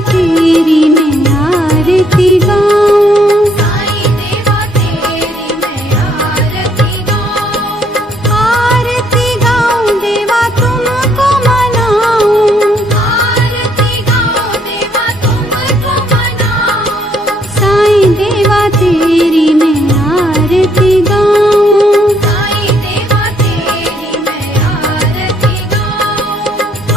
तेरी मैं आरती गाऊं, साईं देवा तेरी मैं आरती गाऊं, आरती गाऊं देवा तुमको मनाऊं, आरती गाऊं देवा तुमको मनाऊं, साईं देवा तेरी मैं आरती गाऊं, साईं देवा तेरी मैं आरती गाऊं,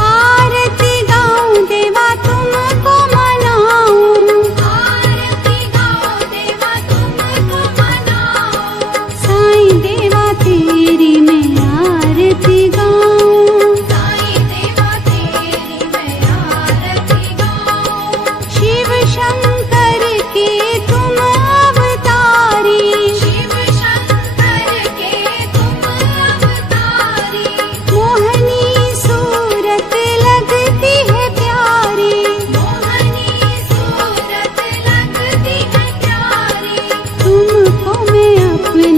आरती गाऊं देवा तुमको मनाऊं, आरती गाऊं देवा तुमको मनाऊं, साईं देवा तेरी मैं आरती गाऊं, साईं देवा तेरी मैं आरती गाऊं, शिव शंकर के तुम अवतारी, शिव शंकर के तुम अवतारी, मोहनी सूरत लगती है प्यारी, मोहनी सूरत लगती है प्यारी, तुमको मैं अपने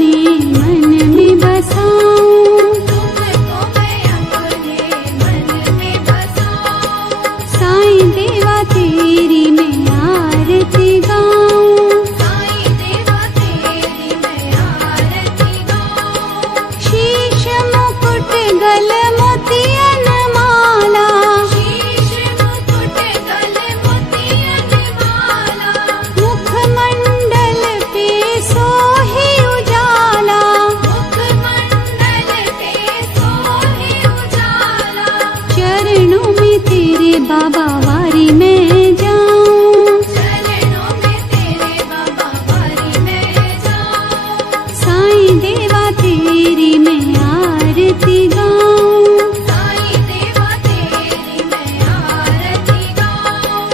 मन में बसाऊं, तुमको मैं अपने मन में बसाऊं, साईं देवा तेरी मैं आरती गाऊं, साईं देवा तेरी मैं आरती गाऊं, शीश मुकुट गल मोतियन माला, शीश मुकुट गल मोतियन माला, मुखमंडल पे सोहे उजाला, मुखमंडल पे सोहे उजाला, चरणों में तेरे बाबा वारी में जाऊं, चरणों में तेरे बाबा वारी में जाऊं, साईं देवा तेरी मैं आरती गाऊं, साईं देवा तेरी मैं आरती गाऊं,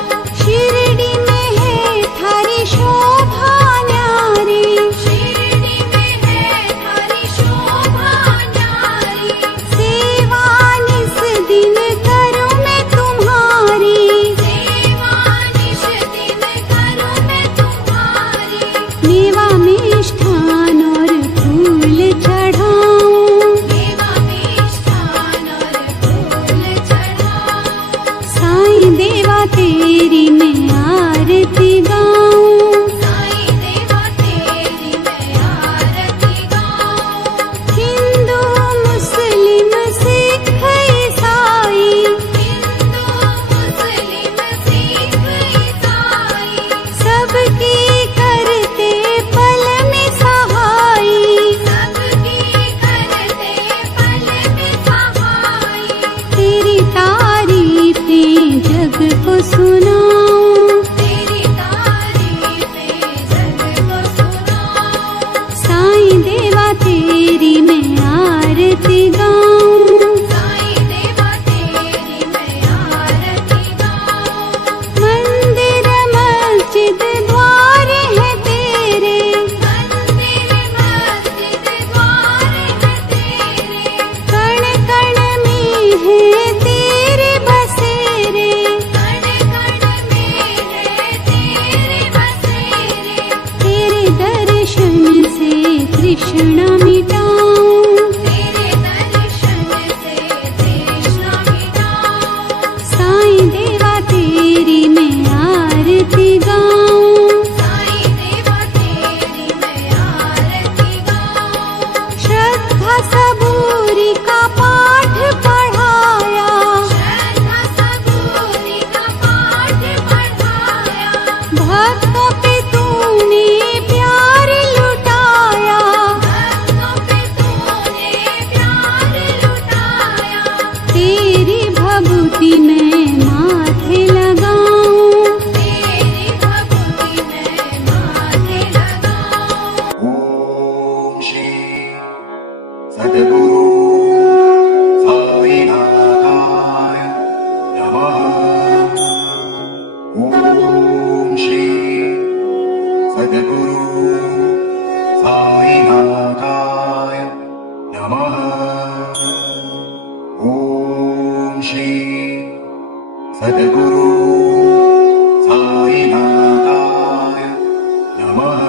शिरडी में है थारी शोभा न्यारी, शिरडी में है थारी शोभा न्यारी, सेवा निस दिन करूं मैं तुम्हारी, सेवा निश दिन करूं मैं तुम्हारी, मेवा मिष्ठान और फूल चढ़ाऊं, देवा मिष्ठान और फूल चढ़ाऊं, साईं देवा तेरी मैं आरती गाऊं, साईं देवा तेरी मैं आरती गाऊं, हिंदू मुस्लिम सिख ईसाई, हिंदू मुस्लिम सिख ईसाई, सबकी करते पल में सहाई, सबकी करते पल में सहाई, तेरी तारीफें जग को सुनाऊं, तेरी तारीफें जग को सुनाऊं, साईं देवा तेरी मैं आरती गाऊं, साईं देवा तेरी मैं आरती गाऊं, मंदिर मस्जिद द्वार है तेरे, मंदिर मस्जिद द्वार है तेरे, कण कण में है तेरे बसेरे, कण कण में है तेरे बसेरे, तेरे दर्शन से तृष्णा मिटाऊं, तेरे दर्शन से तृष्णा मिटाऊं, साईं देवा तेरी मैं आरती गाऊं, साईं देवा तेरी मैं आरती गाऊं, श्रद्धा सबूरी का पाठ पढ़ाया, श्रद्धा सबूरी का पाठ पढ़ाया, भक्तों पे तूने प्यार लुटाया, भक्तों पे तूने प्यार लुटाया, तेरी भभूति मैं माथे लगाऊं, तेरी भक्ति मैं माथे लगाऊं, ओम श्री सद्गुरु साईनाथाय नमः। ओम श्री सद्गुरु साईनाथाय नमः। ओम श्री सद्गुरु साईनाथाय नमः।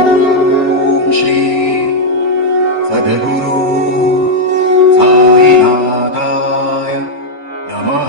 ओम श्री सद्गुरु साईनाथाय नमः।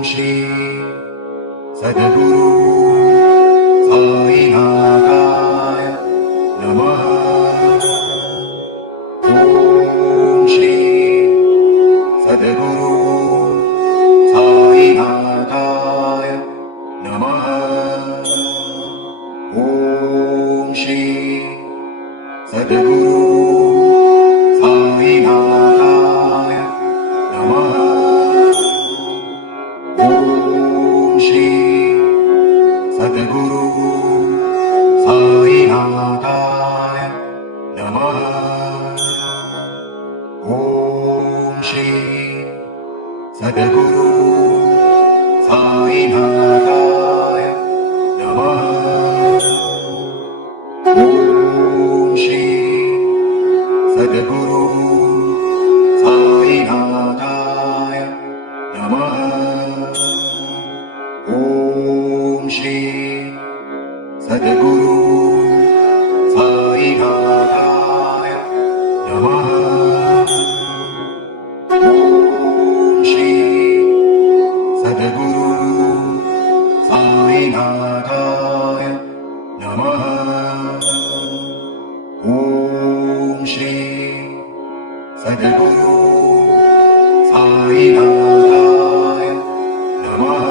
श्री सद्गुरु साईनाथाय नमः। ॐ श्री सद्गुरु साईनाथाय नमः। ॐ श्री सद्गुरु साईनाथाय नमः। ॐ श्री सद्गुरु साईनाथाय नमः। ॐ श्री सद्गुरु साईनाथाय नमः। ॐ श्री सद्गुरु साईनाथाय नमः। ॐ श्री सद्गुरु साईनाथाय नमः। ॐ श्री सद्गुरु साईनाथाय नमः। ॐ श्री सद्गुरु साईनाथाय नमः।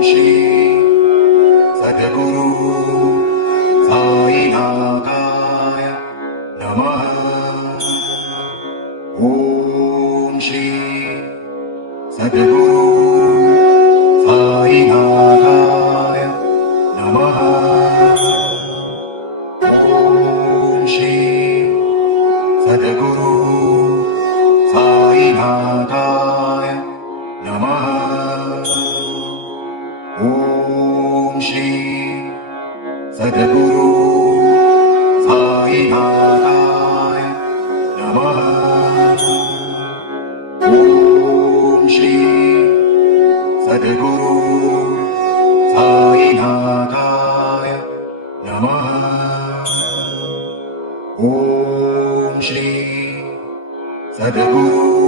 ॐ श्री सद्गुरु साईनाथाय नमः। ॐ श्री सद्गुरु साईनाथाय नमः। ॐ श्री सद्गुरु साईनाथाय नमः। ॐ श्री सद्गुरु साईनाथाय नमः। ॐ श्री सद्गुरु साईनाथाय नमः। ॐ श्री सद्गुरु